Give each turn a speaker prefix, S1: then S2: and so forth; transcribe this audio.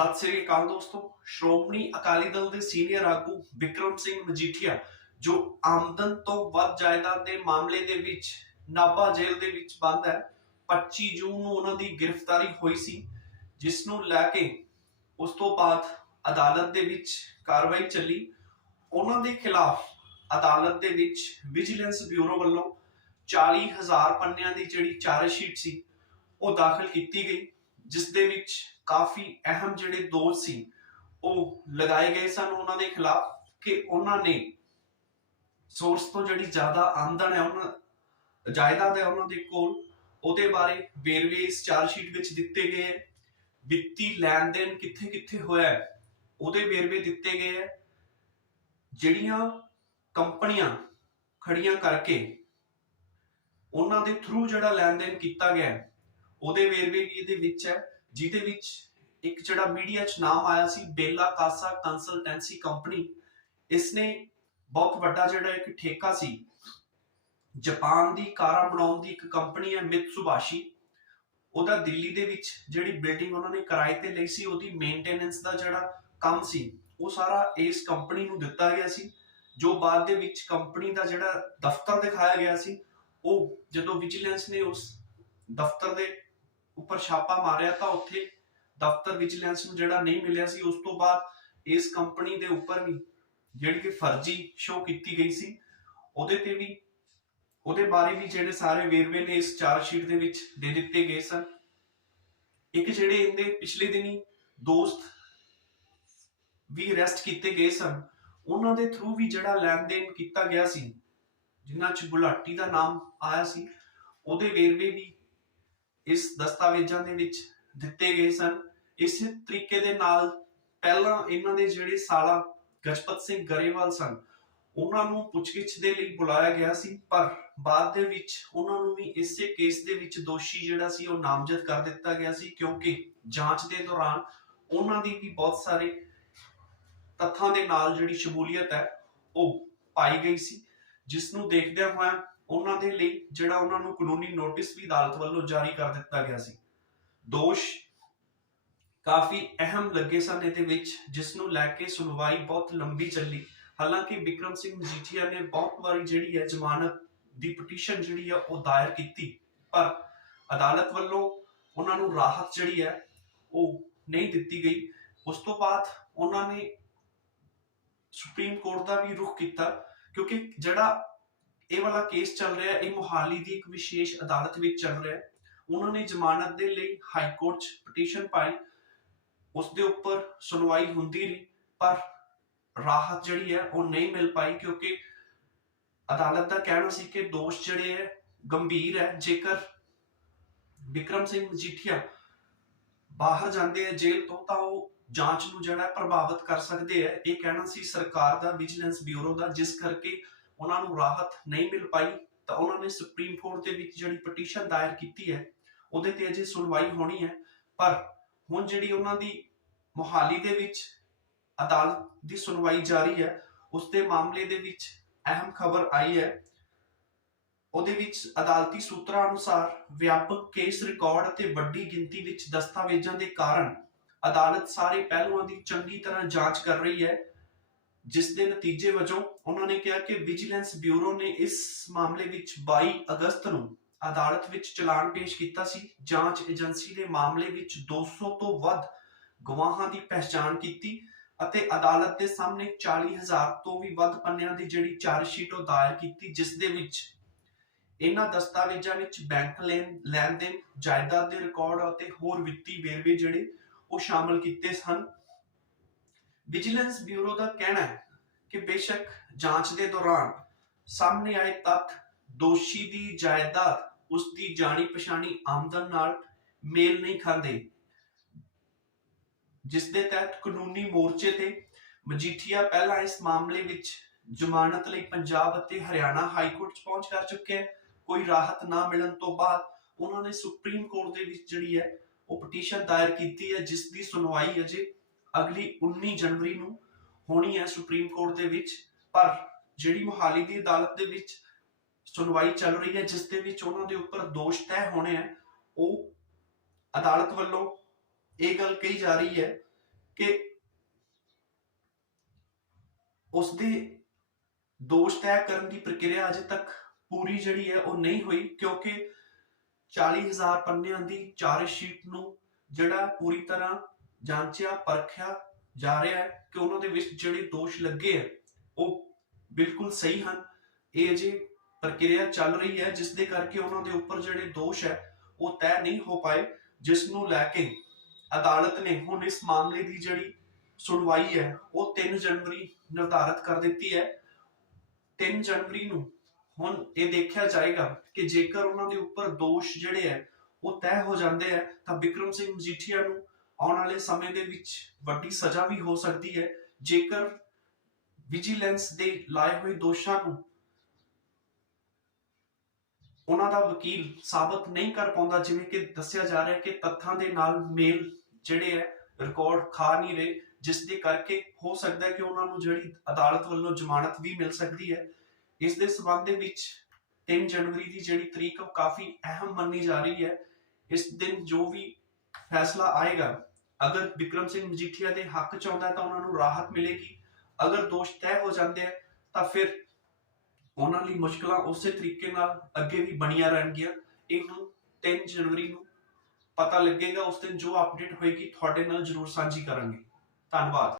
S1: ਸਤਿ ਸ੍ਰੀ ਅਕਾਲ ਦੋਸਤੋ, ਸ਼੍ਰੋਮਣੀ ਅਕਾਲੀ ਦਲ ਦੇ ਸੀਨੀਅਰ ਆਗੂ ਵਿਕਰਮ ਸਿੰਘ ਮਜੀਠੀਆ, ਜੋ ਆਮਦਨ ਤੋਂ ਵੱਧ ਜਾਇਦਾਦ ਦੇ ਮਾਮਲੇ ਦੇ ਵਿੱਚ ਨਾਭਾ ਜੇਲ੍ਹ ਦੇ ਵਿੱਚ ਬੰਦ ਹੈ 25 ਜੂਨ ਨੂੰ ਉਹਨਾਂ ਦੀ ਗ੍ਰਿਫਤਾਰੀ ਹੋਈ ਸੀ, ਜਿਸ ਨੂੰ ਲੈ ਕੇ ਉਸ ਤੋਂ ਬਾਅਦ ਅਦਾਲਤ ਦੇ ਵਿੱਚ ਕਾਰਵਾਈ ਚੱਲੀ। ਉਹਨਾਂ ਦੇ ਖਿਲਾਫ ਅਦਾਲਤ ਦੇ ਵਿੱਚ ਵਿਜੀਲੈਂਸ ਬਿਊਰੋ ਵੱਲੋਂ 40000 ਪੰਨਿਆਂ ਦੀ ਜਿਹੜੀ ਚਾਰਜ ਸ਼ੀਟ ਸੀ, ਉਹ ਦਾਖਲ ਕੀਤੀ ਗਈ। ਜਿਸ ਦੇ ਵਿੱਚ ਕਾਫੀ ਅਹਿਮ ਜਿਹੜੇ ਦੋਸ਼ ਸੀ ਉਹ ਲਗਾਏ ਗਏ ਸਨ ਉਹਨਾਂ ਦੇ ਖਿਲਾਫ ਕਿ ਉਹਨਾਂ ਨੇ ਸੋਰਸ ਤੋਂ ਜਿਹੜੀ ਜ਼ਿਆਦਾ ਆਮਦਨ ਹੈ ਉਹਨਾਂ ਜਾਇਦਾਦ ਹੈ ਉਹਨਾਂ ਦੇ ਕੋਲ ਉਹਦੇ ਬਾਰੇ ਵੇਰਵੇ ਇਸ ਚਾਰਜ ਸ਼ੀਟ ਵਿੱਚ ਦਿੱਤੇ ਗਏ ਹੈ। ਵਿੱਤੀ ਲੈਣ ਦੇਣ ਕਿੱਥੇ ਕਿੱਥੇ ਹੋਇਆ ਹੈ ਉਹਦੇ ਵੇਰਵੇ ਦਿੱਤੇ ਗਏ ਹੈ। ਜਿਹੜੀਆਂ ਕੰਪਨੀਆਂ ਖੜੀਆਂ ਕਰਕੇ ਉਹਨਾਂ ਦੇ ਥਰੂ ਜਿਹੜਾ ਲੈਣ ਦੇਣ ਕੀਤਾ ਗਿਆ ਹੈ, ਉਹਦੇ ਵੇਰਵੇ ਵੀ ਇਹਦੇ ਵਿੱਚ ਹੈ, ਜਿਹਦੇ ਵਿੱਚ ਇੱਕ ਜਿਹੜਾ ਮੀਡੀਆ 'ਚ ਨਾਮ ਆਇਆ ਸੀ, ਬੇਲਾ ਕਾਸਾ ਕੰਸਲਟੈਂਸੀ ਕੰਪਨੀ ਇਸ ਬਹੁਤ ਵੱਡਾ ਜਿਹੜਾ ਇੱਕ ਠੇਕਾ ਸੀ। ਜਾਪਾਨ ਦੀ ਕਾਰਾਂ ਬਣਾਉਣ ਦੀ ਇੱਕ ਕੰਪਨੀ ਹੈ ਮਿਤਸੁਬਾਸ਼ੀ। ਉਹਦਾ ਦਿੱਲੀ ਦੇ ਵਿੱਚ ਜਿਹੜੀ ਬਿਲਡਿੰਗ ਉਹਨਾਂ ਨੇ ਕਿਰਾਏ ਤੇ ਲਈ ਸੀ, ਉਹਦੀ ਮੇਨਟੇਨੈਂਸ ਦਾ ਜਿਹੜਾ ਕੰਮ ਸੀ, ਉਹ ਸਾਰਾ ਇਸ ਕੰਪਨੀ ਨੂੰ ਦਿੱਤਾ ਗਿਆ ਸੀ। ਜੋ ਬਾਅਦ ਦੇ ਵਿੱਚ ਕੰਪਨੀ ਦਾ ਜਿਹੜਾ ਦਫ਼ਤਰ ਦਿਖਾਇਆ ਗਿਆ ਸੀ, ਉਹ ਜਦੋਂ ਵਿਜੀਲੈਂਸ ਨੇ ਉਸ ਦਫ਼ਤਰ ਦੇ ਉੱਪਰ ਛਾਪਾ ਮਾਰਿਆ ਤਾਂ ਉੱਥੇ ਦਫ਼ਤਰ ਵਿਜੀਲੈਂਸ ਨੂੰ ਜਿਹੜਾ ਨਹੀਂ ਮਿਲਿਆ ਸੀ, ਉਸ ਤੋਂ ਬਾਅਦ ਇਸ ਕੰਪਨੀ ਦੇ ਉੱਪਰ ਵੀ ਜਿਹੜੀ ਕਿ ਫਰਜ਼ੀ ਸ਼ੋ ਕੀਤੀ ਗਈ ਸੀ, ਉਹਦੇ ਤੇ ਵੀ, ਉਹਦੇ ਬਾਰੇ ਵੀ ਜਿਹੜੇ ਸਾਰੇ ਵੇਰਵੇ ਨੇ ਇਸ ਚਾਰਜ ਸ਼ੀਟ ਦੇ ਵਿੱਚ ਦੇ ਦਿੱਤੇ ਗਏ ਸਨ। ਇੱਕ ਜਿਹੜੇ ਇਹਦੇ ਪਿਛਲੇ ਦਿਨੀ ਦੋਸਤ ਵੀ ਅਰੈਸਟ ਕੀਤੇ ਗਏ ਸਨ, ਉਹਨਾਂ ਦੇ ਥਰੂ ਵੀ ਜਿਹੜਾ ਲੈਣ ਦੇਣ ਕੀਤਾ ਗਿਆ ਸੀ, ਜਿਨ੍ਹਾਂ ਚ ਗੁਲਾਟੀ ਦਾ ਨਾਮ ਆਇਆ ਸੀ, ਉਹਦੇ ਵੇਰਵੇ ਵੀ ਇਸ ਦਸਤਾਵੇਜ਼ਾਂ ਦੇ ਵਿੱਚ ਦਿੱਤੇ ਗਏ ਸਨ। ਇਸੇ ਤਰੀਕੇ ਦੇ ਨਾਲ ਪਹਿਲਾਂ ਇਹਨਾਂ ਦੇ ਜਿਹੜੇ ਸਾਲਾ ਗਜਪਤ ਸਿੰਘ ਗਰੇਵਾਲ ਸਨ, ਉਹਨਾਂ ਨੂੰ ਪੁੱਛਗਿੱਛ ਦੇ ਲਈ ਬੁਲਾਇਆ ਗਿਆ ਸੀ, ਪਰ ਬਾਅਦ ਦੇ ਵਿੱਚ ਉਹਨਾਂ ਨੂੰ ਵੀ ਇਸੇ ਕੇਸ ਦੇ ਵਿੱਚ ਦੋਸ਼ੀ ਜਿਹੜਾ ਸੀ, ਉਹ ਨਾਮਜ਼ਦ ਕਰ ਦਿੱਤਾ ਗਿਆ ਸੀ, ਕਿਉਂਕਿ ਜਾਂਚ ਦੇ ਦੌਰਾਨ ਉਹਨਾਂ ਦੀ ਵੀ ਬਹੁਤ ਸਾਰੇ ਤੱਥਾਂ ਦੇ ਨਾਲ ਜਿਹੜੀ ਸ਼ਮੂਲੀਅਤ ਹੈ, ਉਹ ਪਾਈ ਗਈ ਸੀ ਜਿਸ ਨੂੰ ਦੇਖਦਿਆਂ ਹੋਇਆਂ ਉਹਨਾਂ ਦੇ ਲਈ ਜਿਹੜਾ ਉਹਨਾਂ ਨੂੰ ਕਾਨੂੰਨੀ ਨੋਟਿਸ ਵੀ ਅਦਾਲਤ ਵੱਲੋਂ ਜਾਰੀ ਕਰ ਦਿੱਤਾ ਗਿਆ ਸੀ। ਦੋਸ਼ ਕਾਫੀ ਅਹਿਮ ਲੱਗੇ ਸਨ ਇਹਦੇ ਵਿੱਚ, ਜਿਸ ਨੂੰ ਲੈ ਕੇ ਸੁਣਵਾਈ ਬਹੁਤ ਲੰਬੀ ਚੱਲੀ। ਹਾਲਾਂਕਿ ਵਿਕਰਮ ਸਿੰਘ ਮਜੀਠੀਆ ਨੇ ਬਹੁਤ ਵਾਰੀ ਜਿਹੜੀ ਹੈ ਜ਼ਮਾਨਤ ਦੀ ਪਟੀਸ਼ਨ ਜਿਹੜੀ ਹੈ ਉਹ ਦਾਇਰ ਕੀਤੀ, ਪਰ ਅਦਾਲਤ ਵੱਲੋਂ ਉਹਨਾਂ ਨੂੰ ਰਾਹਤ ਜਿਹੜੀ ਹੈ ਉਹ ਨਹੀਂ ਦਿੱਤੀ ਗਈ। ਉਸ ਤੋਂ ਬਾਅਦ ਉਹਨਾਂ ਨੇ ਸੁਪਰੀਮ ਕੋਰਟ ਦਾ ਵੀ ਰੁਖ ਕੀਤਾ, ਕਿਉਂਕਿ ਜਿਹੜਾ ਇਹ ਵਾਲਾ ਕੇਸ ਚੱਲ ਰਿਹਾ ਹੈ, ਇਹ ਮੁਹਾਲੀ ਦੀ ਇੱਕ ਵਿਸ਼ੇਸ਼ ਅਦਾਲਤ ਵਿੱਚ ਚੱਲ ਰਿਹਾ ਹੈ। ਉਹਨਾਂ ਨੇ ਜ਼ਮਾਨਤ ਦੇ ਲਈ ਹਾਈ ਕੋਰਟ 'ਚ ਪਟੀਸ਼ਨ ਪਾਈ। ਉਸ ਦੇ ਉੱਪਰ ਸੁਣਵਾਈ ਹੁੰਦੀ ਰਹੀ, ਪਰ ਰਾਹਤ ਜਿਹੜੀ ਹੈ ਉਹ ਨਹੀਂ ਮਿਲ ਪਾਈ ਕਿਉਂਕਿ ਅਦਾਲਤ ਦਾ ਕਹਿਣਾ ਸੀ ਕਿ ਦੋਸ਼ ਜਿਹੜੇ ਹੈ, ਗੰਭੀਰ ਹੈ। ਜੇਕਰ ਵਿਕਰਮ ਸਿੰਘ ਮਜੀਠੀਆ ਬਾਹਰ ਜਾਂਦੇ ਹੈ ਜੇਲ੍ਹ ਤੋਂ, ਤਾਂ ਉਹ ਜਾਂਚ ਨੂੰ ਜਿਹੜਾ ਪ੍ਰਭਾਵਿਤ ਕਰ ਸਕਦੇ ਹੈ। ਇਹ ਕਹਿਣਾ ਸੀ ਸਰਕਾਰ ਦਾ ਵਿਜੀਲੈਂਸ ਬਿਊਰੋ ਦਾ, ਜਿਸ ਕਰਕੇ ਉਹਨਾਂ ਨੂੰ ਰਾਹਤ ਨਹੀਂ ਮਿਲ ਪਾਈ, ਤਾਂ ਉਹਨਾਂ ਨੇ ਸੁਪਰੀਮ ਕੋਰਟ ਦੇ ਵਿੱਚ ਜਿਹੜੀ ਪਟੀਸ਼ਨ ਦਾਇਰ ਕੀਤੀ ਹੈ, ਉਹਦੇ ਤੇ ਅਜੇ ਸੁਣਵਾਈ ਹੋਣੀ ਹੈ। ਪਰ ਹੁਣ ਜਿਹੜੀ ਉਹਨਾਂ ਦੀ ਮੁਹਾਲੀ ਦੇ ਵਿੱਚ ਅਦਾਲਤ ਦੀ ਸੁਣਵਾਈ ਜਾਰੀ ਹੈ, ਉਸ ਦੇ ਮਾਮਲੇ ਦੇ ਵਿੱਚ ਅਹਿਮ ਖਬਰ ਆਈ ਹੈ। ਉਹਦੇ ਵਿੱਚ ਅਦਾਲਤੀ ਸੂਤਰਾਂ ਅਨੁਸਾਰ ਵਿਆਪਕ ਕੇਸ ਰਿਕਾਰਡ ਅਤੇ ਵੱਡੀ ਗਿਣਤੀ ਵਿੱਚ ਦਸਤਾਵੇਜ਼ਾਂ ਦੇ ਕਾਰਨ ਅਦਾਲਤ ਸਾਰੇ ਪਹਿਲੂਆਂ ਦੀ ਚੰਗੀ ਤਰ੍ਹਾਂ ਜਾਂਚ ਕਰ ਰਹੀ ਹੈ। ਜਿਸ ਦੇ ਨਤੀਜੇ ਵਜੋਂ ਉਹਨਾਂ ਨੇ ਕਿਹਾ ਕਿ ਵਿਜੀਲੈਂਸ ਬਿਊਰੋ ਨੇ ਇਸ ਮਾਮਲੇ ਵਿੱਚ 22 ਅਗਸਤ ਨੂੰ ਅਦਾਲਤ ਵਿੱਚ ਚਲਾਨ ਪੇਸ਼ ਕੀਤਾ ਸੀ। ਜਾਂਚ ਏਜੰਸੀ ਨੇ ਮਾਮਲੇ ਵਿੱਚ 200 ਤੋਂ ਵੱਧ ਗਵਾਹਾਂ ਦੀ ਪਛਾਣ ਕੀਤੀ ਅਤੇ ਅਦਾਲਤ ਦੇ ਸਾਹਮਣੇ 40000 ਤੋਂ ਵੀ ਵੱਧ ਪੰਨਿਆਂ ਦੀ ਜਿਹੜੀ ਚਾਰਜ ਸ਼ੀਟ ਉਹ ਦਾਇਰ ਕੀਤੀ, ਜਿਸ ਦੇ ਵਿੱਚ ਇਹਨਾਂ ਦਸਤਾਵੇਜ਼ਾਂ ਵਿੱਚ ਬੈਂਕ ਲੈਣ ਲੈਣ ਦੇਣ, ਜਾਇਦਾਦ ਦੇ ਰਿਕਾਰਡ ਅਤੇ ਹੋਰ ਵਿੱਤੀ ਵੇਰਵੇ ਜਿਹੜੇ ਉਹ ਸ਼ਾਮਲ ਕੀਤੇ ਸਨ। ਵਿਜੀਲੈਂਸ ਬਿਊਰੋ ਦਾ ਕਹਿਣਾ ਹੈ ਕਿ ਬੇਸ਼ੱਕ ਜਾਂਚ ਦੇ ਦੌਰਾਨ ਸਾਹਮਣੇ ਆਏ ਤੱਥ, ਦੋਸ਼ੀ ਦੀ ਜਾਇਦਾਦ, ਉਸ ਦੀ ਜਾਣੀ ਪਛਾਣੀ ਆਮਦਨ ਨਾਲ ਮੇਲ ਨਹੀਂ ਖਾਂਦੇ। ਜਿਸ ਦੇ ਤਹਿਤ ਕਾਨੂੰਨੀ ਮੋਰਚੇ ਤੇ ਮਜੀਠੀਆ ਪਹਿਲਾਂ ਇਸ ਮਾਮਲੇ ਵਿੱਚ ਜ਼ਮਾਨਤ ਲਈ ਪੰਜਾਬ ਅਤੇ ਹਰਿਆਣਾ ਹਾਈ ਕੋਰਟ 'ਚ ਪਹੁੰਚ ਕਰ ਚੁੱਕੇ ਹੈ। ਕੋਈ ਰਾਹਤ ਨਾ ਮਿਲਣ ਤੋਂ ਬਾਅਦ ਉਹਨਾਂ ਨੇ ਸੁਪਰੀਮ ਕੋਰਟ ਦੇ ਵਿੱਚ ਜਿਹੜੀ ਹੈ, ਉਹ ਪਟੀਸ਼ਨ ਦਾਇਰ ਕੀਤੀ ਹੈ, ਜਿਸ ਦੀ ਸੁਣਵਾਈ ਅਜੇ ਅਗਲੀ 19 ਜਨਵਰੀ ਨੂੰ ਹੋਣੀ ਹੈ ਸੁਪਰੀਮ ਕੋਰਟ ਦੇ ਵਿੱਚ, ਪਰ ਜਿਹੜੀ ਮੁਹਾਲੀ ਦੀ ਅਦਾਲਤ ਦੇ ਵਿੱਚ ਸੁਣਵਾਈ ਚੱਲ ਰਹੀ ਹੈ, ਜਿਸ ਦੇ ਵਿੱਚ ਉਹਨਾਂ ਦੇ ਉੱਪਰ ਦੋਸ਼ ਤੈਅ ਹੋਣੇ ਹੈ, ਉਹ ਅਦਾਲਤ ਵੱਲੋਂ ਇਹ ਗੱਲ ਕਹੀ ਜਾ ਰਹੀ ਹੈ ਕਿ ਉਸ ਦੇ ਦੋਸ਼ ਤੈਅ ਕਰਨ ਦੀ ਪ੍ਰਕਿਰਿਆ ਅਜੇ ਤੱਕ ਪੂਰੀ ਜਿਹੜੀ ਹੈ ਉਹ ਨਹੀਂ ਹੋਈ, ਕਿਉਂਕਿ 40000 ਪੰਨਿਆਂ ਦੀ ਚਾਰਜ ਸ਼ੀਟ ਨੂੰ ਜਿਹੜਾ ਪੂਰੀ ਤਰ੍ਹਾਂ ਜਾਂਚਿਆ, ਪਰਖਿਆ ਜਾ ਰਿਹਾ ਹੈ ਕਿ ਉਹਨਾਂ ਦੇ ਵਿੱਚ ਜਿਹੜੇ ਦੋਸ਼ ਲੱਗੇ ਹੈ ਉਹ ਬਿਲਕੁਲ ਸਹੀ ਹਨ। ਇਹ ਜੇ ਪ੍ਰਕਿਰਿਆ ਚੱਲ ਰਹੀ ਹੈ, ਜਿਸ ਦੇ ਕਰਕੇ ਉਹਨਾਂ ਦੇ ਉੱਪਰ ਜਿਹੜੇ ਦੋਸ਼ ਹੈ, ਉਹ ਤੈਅ ਨਹੀਂ ਹੋ ਪਾਏ, ਜਿਸ ਨੂੰ ਲੈ ਕੇ ਅਦਾਲਤ ਨੇ ਹੁਣ ਇਸ ਮਾਮਲੇ ਦੀ ਜਿਹੜੀ ਸੁਣਵਾਈ ਹੈ, ਉਹ 3 ਜਨਵਰੀ ਨਿਰਧਾਰਤ ਕਰ ਦਿੱਤੀ ਹੈ। 3 ਜਨਵਰੀ ਨੂੰ ਹੁਣ ਇਹ ਦੇਖਿਆ ਜਾਏਗਾ ਕਿ ਜੇਕਰ ਉਹਨਾਂ ਦੇ ਉੱਪਰ ਦੋਸ਼ ਜਿਹੜੇ ਹੈ, ਉਹ ਤੈਅ ਹੋ ਜਾਂਦੇ ਹੈ, ਤਾਂ ਵਿਕਰਮ ਸਿੰਘ ਮਜੀਠੀਆ ਨੂੰ ਆਉਣ ਵਾਲੇ ਸਮੇਂ ਦੇ ਵਿੱਚ ਵੱਡੀ ਸਜ਼ਾ ਵੀ ਹੋ ਸਕਦੀ ਹੈ। ਜੇਕਰ ਵਿਜੀਲੈਂਸ ਦੇ ਲਾਏ ਹੋਏ ਦੋਸ਼ਾਂ ਨੂੰ ਉਹਨਾਂ ਦਾ ਵਕੀਲ ਸਾਬਤ ਨਹੀਂ ਕਰ ਪਾਉਂਦਾ, ਜਿਵੇਂ ਕਿ ਦੱਸਿਆ ਜਾ ਰਿਹਾ ਹੈ ਕਿ ਤੱਥਾਂ ਦੇ ਨਾਲ ਮੇਲ ਜਿਹੜੇ ਹੈ, ਰਿਕਾਰਡ ਖਾ ਨਹੀਂ ਰਹੇ, ਜਿਸ ਦੇ ਕਰਕੇ ਹੋ ਸਕਦਾ ਹੈ ਕਿ ਉਹਨਾਂ ਨੂੰ ਜਿਹੜੀ ਅਦਾਲਤ ਵੱਲੋਂ ਜ਼ਮਾਨਤ ਵੀ ਮਿਲ ਸਕਦੀ ਹੈ। ਇਸ ਦੇ ਸਬੰਧ ਦੇ ਵਿੱਚ 3 ਜਨਵਰੀ ਦੀ ਜਿਹੜੀ ਤਰੀਕ ਉਹ ਕਾਫੀ ਅਹਿਮ ਮੰਨੀ ਜਾ ਰਹੀ ਹੈ। ਇਸ ਦਿਨ ਜੋ ਵੀ ਫੈਸਲਾ ਆਏਗਾ ਅਗਰ ਵਿਕਰਮ ਸਿੰਘ ਮਜੀਠੀਆ ਦੇ ਹੱਕ ਚ ਆਉਂਦਾ ਤਾਂ ਉਹਨਾਂ ਨੂੰ ਰਾਹਤ ਮਿਲੇਗੀ। ਅਗਰ ਦੋਸ਼ ਤੈਅ ਹੋ ਜਾਂਦੇ ਹੈ ਤਾਂ ਫਿਰ ਉਹਨਾਂ ਲਈ ਮੁਸ਼ਕਲਾਂ ਉਸੇ ਤਰੀਕੇ ਨਾਲ ਅੱਗੇ ਵੀ ਬਣੀਆਂ ਰਹਿਣਗੀਆਂ। ਇਹ ਹੁਣ 3 ਜਨਵਰੀ ਨੂੰ ਪਤਾ ਲੱਗੇਗਾ, ਉਸ ਦਿਨ ਜੋ ਅਪਡੇਟ ਹੋਏਗੀ, ਤੁਹਾਡੇ ਨਾਲ ਜ਼ਰੂਰ ਸਾਂਝੀ ਕਰਾਂਗੇ। ਧੰਨਵਾਦ।